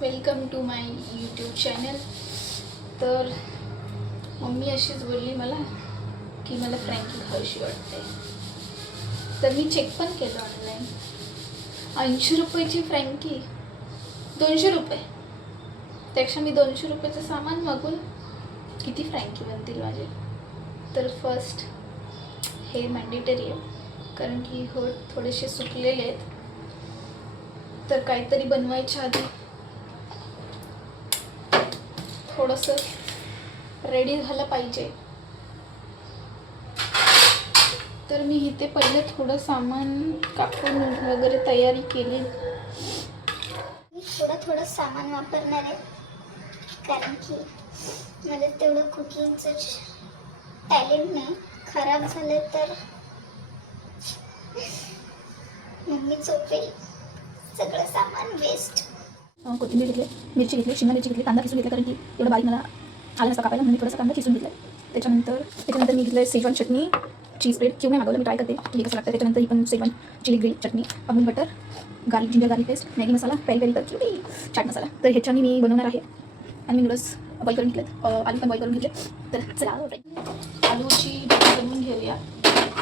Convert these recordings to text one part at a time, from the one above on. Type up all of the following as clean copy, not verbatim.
Welcome to my YouTube channel. तर mummy अशीच बोलली मला की मला फ्रँकी खावीशी वाटते. तर मी चेक पण केलं ऑनलाईन. 80 रुपयाची फ्रँकी 200 रुपये. त्यापेक्षा मी 200 रुपयाचं सामान मागून किती फ्रँकी बनतील माझे. तर फर्स्ट हे मॅन्डेटरी आहे, कारण की थोडेसे सुकलेले आहेत. तर काहीतरी बनवायच्या आधी थोडंसं रेडी झालं पाहिजे. तर मी इथे पहिले थोडं सामान कापून वगैरे तयारी केली. मी थोडं सामान वापरणार आहे, कारण की मला तेवढं कुकिंगचं टॅलेंट नाही. खराब झालं तर मम्मी चोपेल, सगळं सामान वेस्ट. कोथिंबीर घेतली, मिरची घेतली, शिमला मिरची घेतली, कांदा खिसून घेतला, कारण की एवढं बारीक मला आलं नसतं कापायला, म्हणून थोडासा कांदा खिसून घेतला. त्याच्यानंतर मी घेतलं शेजवान चटणी, चीज ब्रेड. क्यों नाही मागवलं, मी ट्राय करते की कसं लागतं. त्याच्यानंतर ही पण शेजवान चिली ग्रीन चटणी, Amul butter, garlic ginger garlic paste, Maggi masala, peri peri तर चाट मसाला. तर ह्याच्याने मी बनवणार आहे. आणि मी नूडल्स बॉईल करून घेतलेत, आलू पण बॉईल करून घेतले. तर चला आलूची भाजी बनवून घेऊया.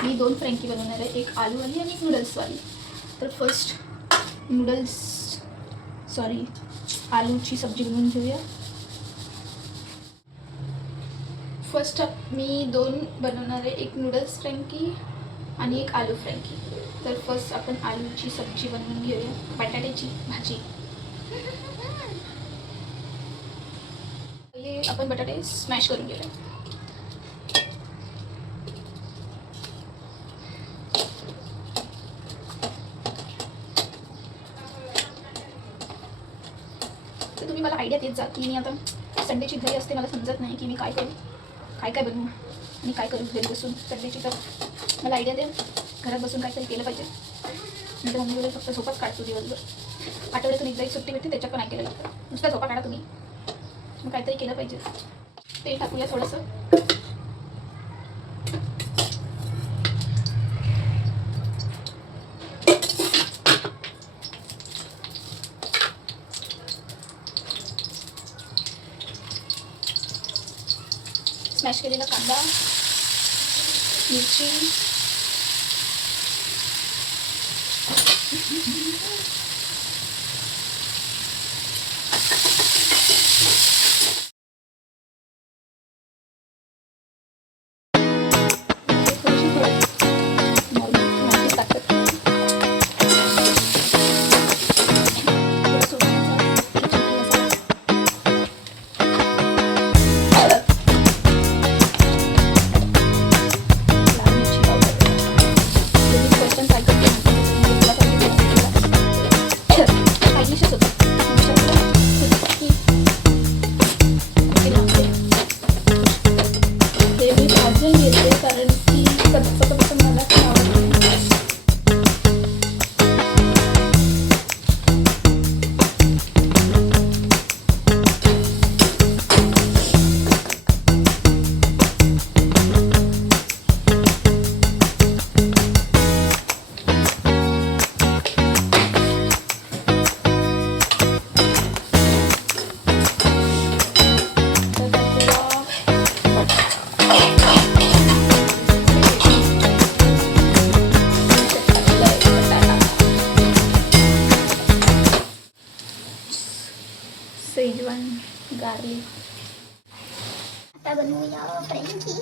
मी 2 फ्रँकी बनवणार आहे, एक आलूवाली आणि एक नूडल्सवाली. तर फर्स्ट आलूची सब्जी बनवून घेऊया. फर्स्ट मी 2 बनवणार आहे, एक नूडल्स फ्रँकी आणि एक आलू फ्रँकी. तर फर्स्ट आपण आलूची सब्जी बनवून घेऊया, बटाट्याची भाजी. पहिले आपण बटाटे स्मॅश करून घेऊया. तर तुम्ही मला आयडिया देत जा की मी आता संडेची घरी असते, मला समजत नाही की मी काय करू, काय बनवू आणि काय करू घरी बसून संडेची. तर मला आयडिया द्या, घरात बसून काहीतरी केलं पाहिजे. नंतर मम्मी वगैरे फक्त झोपाच काढतो दिवसभर. आठवड्यातून एकदा एक सुट्टी भेटते, त्याच्यात पण ऐकायला लागतं. नुसता झोपा काढा तुम्ही, मग काहीतरी केलं पाहिजे. ते टाकूया थोडंसं. स्मॅश केलेला कांदा, मिरची, कारण की कसं मला शेजवान गार्लिक. आता बनवूया फ्रँकी.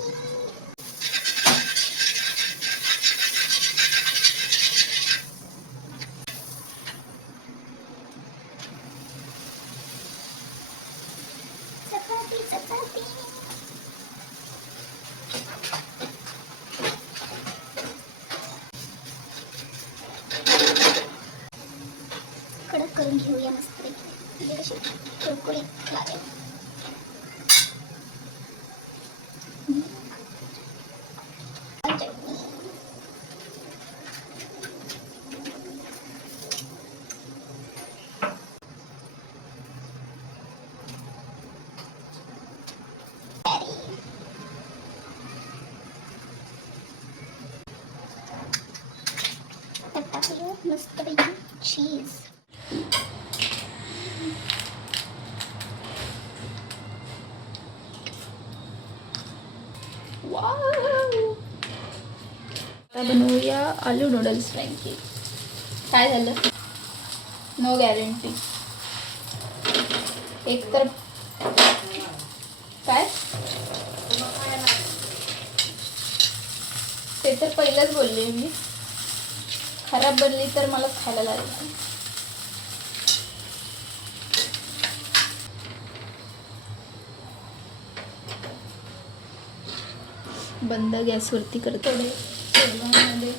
चपाती कडक करून घेऊया मस्तपैकी, म्हणजे कशी कुरकुरीत लागेल. चटणी, टाकूया मस्तपैकी चीज. आता बनवूया आलू नूडल्स फ्रँकी. काय झालं? No guarantee. एक तर काय ते तर पहिलंच बोलले मी, खराब बनली तर मला खायला लागणार. बंद गॅसवरती करतो. थोडे शेंगदाण्यामध्ये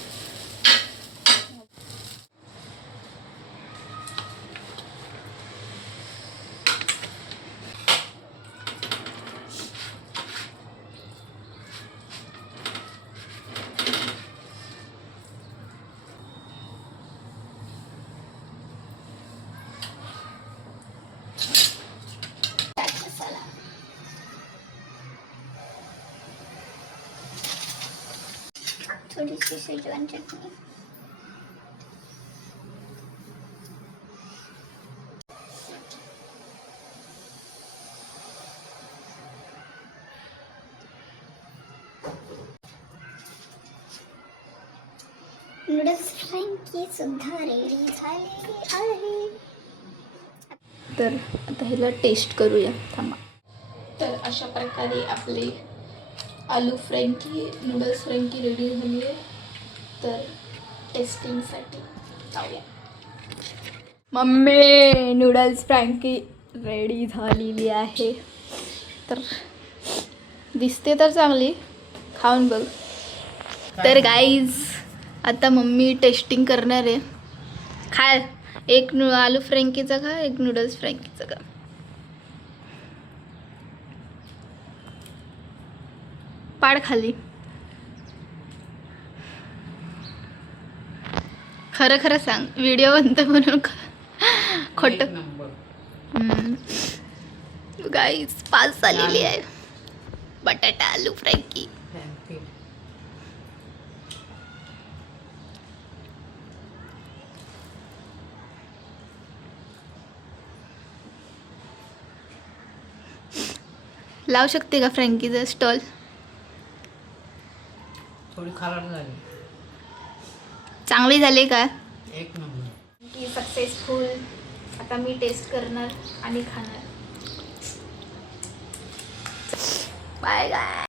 चाट मसाला, थोडीशी शेजवान चटणी, नूडल्स फ्रँकी सुद्धा रेडी झालेली आहे. तर आता ह्याला टेस्ट करूया. थांबा. तर अशा प्रकारे आपले आलू फ्रँकी नूडल्स फ्रँकी रेडी झाली आहे. तर टेस्टिंगसाठी जाऊया. मम्मी नूडल्स फ्रँकी रेडी झालेली आहे. तर दिसते तर चांगली, खाऊन बघ. तर गाईज आता मम्मी टेस्टिंग करणार आहे. खा, एक आलू फ्रँकीचा खा, एक नूडल्स फ्रँकीचा खा. पाड खाली. खरं खरं सांग, व्हिडिओ बनतो म्हणून खोटं. गाईज 5 झालेली आहे बटाटा आलू फ्रँकी. लावू शकते का फ्रँकीचा स्टॉल? थोडी खाराट झाली. चांगली झाली का? एक नंबर. की सक्सेसफुल. आता मी टेस्ट करणार आणि खाणार. बाय गाय.